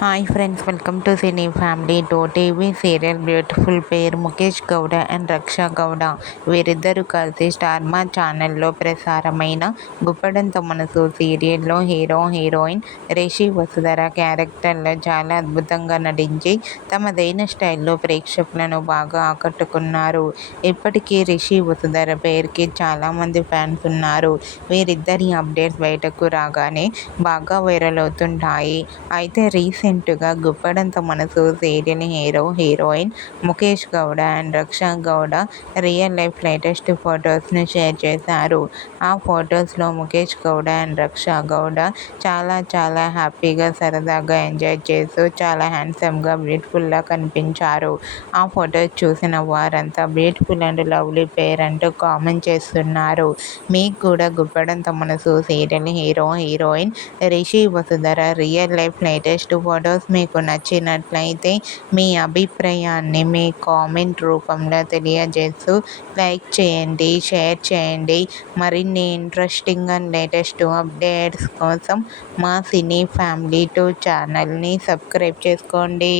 Hi friends, welcome to cine family. TV serial beautiful pair Mukesh Gowda and Raksha Gowda వీరిద్దరూ కలిసి star మా ఛానల్లో ప్రసారమైన గుప్పడంత మనసు సీరియల్లో హీరో హీరోయిన్ రిషి వసుధర క్యారెక్టర్లో చాలా అద్భుతంగా నటించి తమదైన స్టైల్లో ప్రేక్షకులను బాగా ఆకట్టుకున్నారు. ఇప్పటికీ రిషి వసుధర పేరుకి చాలామంది ఫ్యాన్స్ ఉన్నారు. వీరిద్దరి అప్డేట్స్ బయటకు రాగానే బాగా వైరల్ అవుతుంటాయి. అయితే రీసెంట్గా Guppedantha Manasu serial hero heroine Mukesh Gowda and Raksha Gowda real life latest ఫొటోస్ను షేర్ చేశారు. ఆ ఫొటోస్లో ముఖేష్ గౌడ అండ్ రక్ష గౌడ చాలా హ్యాపీగా సరదాగా ఎంజాయ్ చేస్తూ చాలా హ్యాండ్సమ్గా బ్యూటిఫుల్గా కనిపించారు. ఆ ఫొటోస్ చూసిన వారంతా బ్యూటిఫుల్ అండ్ లవ్లీ పేర్ అంటూ కామెంట్ చేస్తున్నారు. మీకు కూడా Guppedantha Manasu serial hero heroine Rishi Vasudhara real life latest photos మీకు నచ్చినట్లయితే మీ అభిప్రాయాన్ని మీ కామెంట్ రూపంలో తెలియజేస్తూ లైక్ చేయండి, షేర్ చేయండి. మరిన్ని ఇంట్రెస్టింగ్ అండ్ లేటెస్ట్ అప్డేట్స్ కోసం మా సినీ ఫ్యామిలీ 2 ఛానల్ని సబ్స్క్రైబ్ చేసుకోండి.